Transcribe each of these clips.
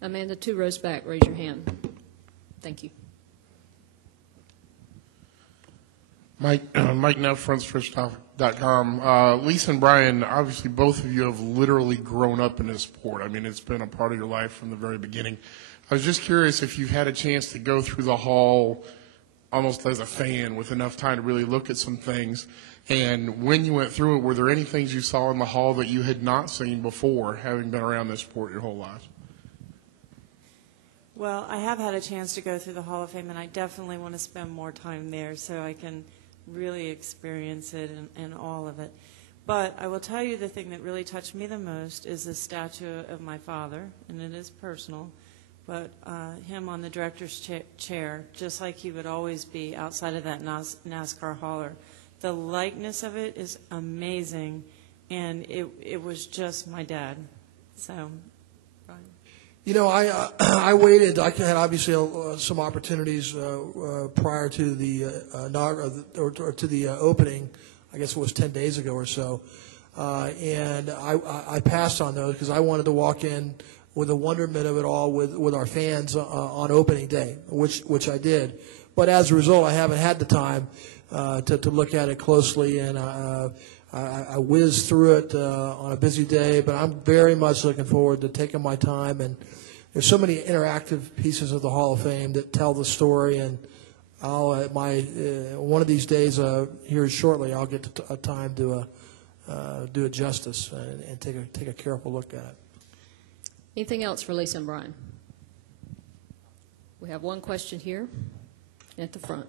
Amanda, 2 rows back, raise your hand. Thank you. Mike Neff, frontstretch.com. Lesa and Brian, obviously both of you have literally grown up in this sport. I mean, it's been a part of your life from the very beginning. I was just curious if you've had a chance to go through the hall almost as a fan with enough time to really look at some things. And when you went through it, were there any things you saw in the hall that you had not seen before, having been around this sport your whole life? Well, I have had a chance to go through the Hall of Fame, and I definitely want to spend more time there so I can really experience it and all of it. But I will tell you the thing that really touched me the most is the statue of my father, and it is personal, but him on the director's chair, just like he would always be outside of that NASCAR hauler. The likeness of it is amazing, and it was just my dad. So, Brian. You know, I waited. I had obviously some opportunities prior to the opening. I guess it was 10 days ago or so, and I passed on those because I wanted to walk in with the wonderment of it all with our fans on opening day, which I did. But as a result, I haven't had the time to look at it closely, and I whizzed through it on a busy day. But I'm very much looking forward to taking my time. And there's so many interactive pieces of the Hall of Fame that tell the story. And I'll one of these days here shortly, I'll get a time to do it justice and take a careful look at it. Anything else for Lesa and Brian? We have one question here at the front.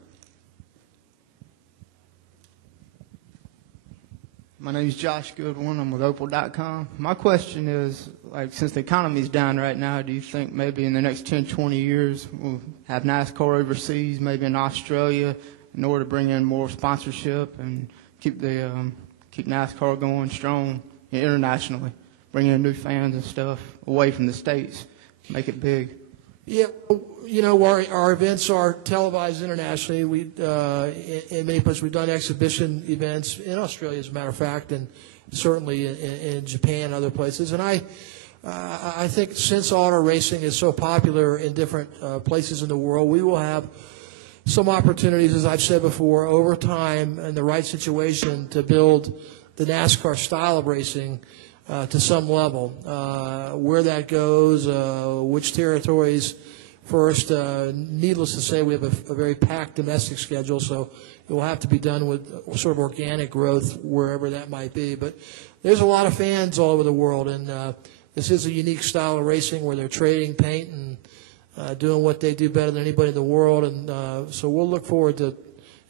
My name is Josh Goodwin. I'm with Opal.com. My question is, like, since the economy's down right now, do you think maybe in the next 10, 20 years we'll have NASCAR overseas, maybe in Australia, in order to bring in more sponsorship and keep NASCAR going strong internationally, bring in new fans and stuff away from the States, make it big? Yeah, you know, our events are televised internationally. In many places, we've done exhibition events in Australia, as a matter of fact, and certainly in Japan and other places. And I think since auto racing is so popular in different places in the world, we will have some opportunities, as I've said before, over time in the right situation to build the NASCAR style of racing to some level. Where that goes, which territories first, needless to say, we have a very packed domestic schedule, so it will have to be done with sort of organic growth wherever that might be. But there's a lot of fans all over the world, and this is a unique style of racing where they're trading paint and doing what they do better than anybody in the world, and so we'll look forward to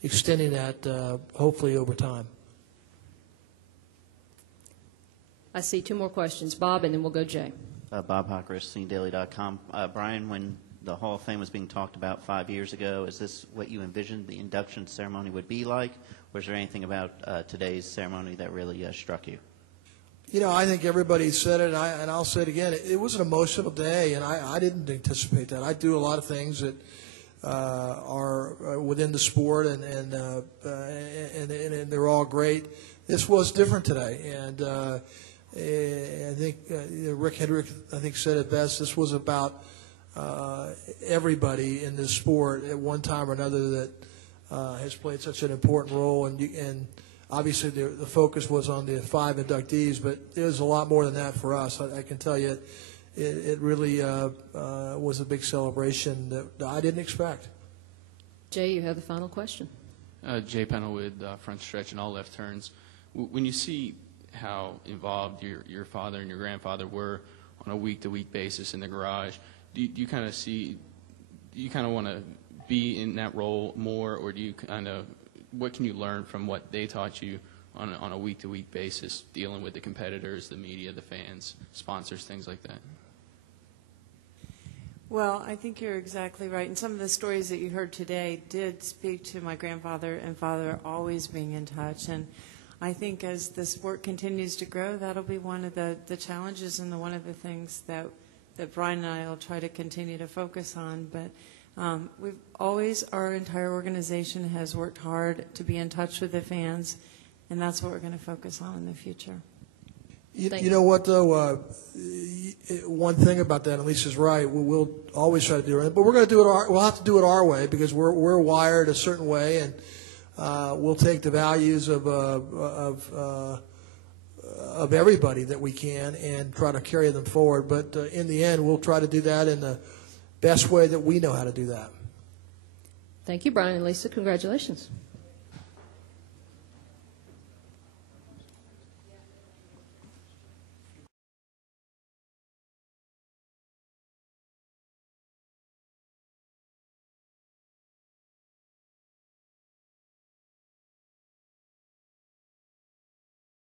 extending that hopefully over time. I see 2 more questions. Bob, and then we'll go Jay. Bob Hocker, SceneDaily.com. Brian, when the Hall of Fame was being talked about 5 years ago, is this what you envisioned the induction ceremony would be like, or is there anything about today's ceremony that really struck you? You know, I think everybody said it, and I'll say it again. It was an emotional day, and I didn't anticipate that. I do a lot of things that are within the sport, and they're all great. This was different today, and I think Rick Hendrick, said it best. This was about everybody in this sport at one time or another that has played such an important role. And obviously the focus was on the 5 inductees, but there's a lot more than that for us. I can tell you it really was a big celebration that I didn't expect. Jay, you have the final question. Jay Pennell with Front Stretch and All Left Turns. When you see how involved your father and your grandfather were on a week-to-week basis in the garage, do you kind of want to be in that role more, or do you what can you learn from what they taught you on a week-to-week basis, dealing with the competitors, the media, the fans, sponsors, things like that? Well, I think you're exactly right. And some of the stories that you heard today did speak to my grandfather and father always being in touch. And I think as the sport continues to grow, that'll be one of the challenges and one of the things that Brian and I will try to continue to focus on. But we've always, our entire organization has worked hard to be in touch with the fans, and that's what we're going to focus on in the future. You know what, though? One thing about that, and Lisa's right, we'll always try to do it, but we're going to do it. We'll have to do it our way because we're wired a certain way, and we'll take the values of everybody that we can and try to carry them forward. But in the end, we'll try to do that in the best way that we know how to do that. Thank you, Brian and Lisa. Congratulations.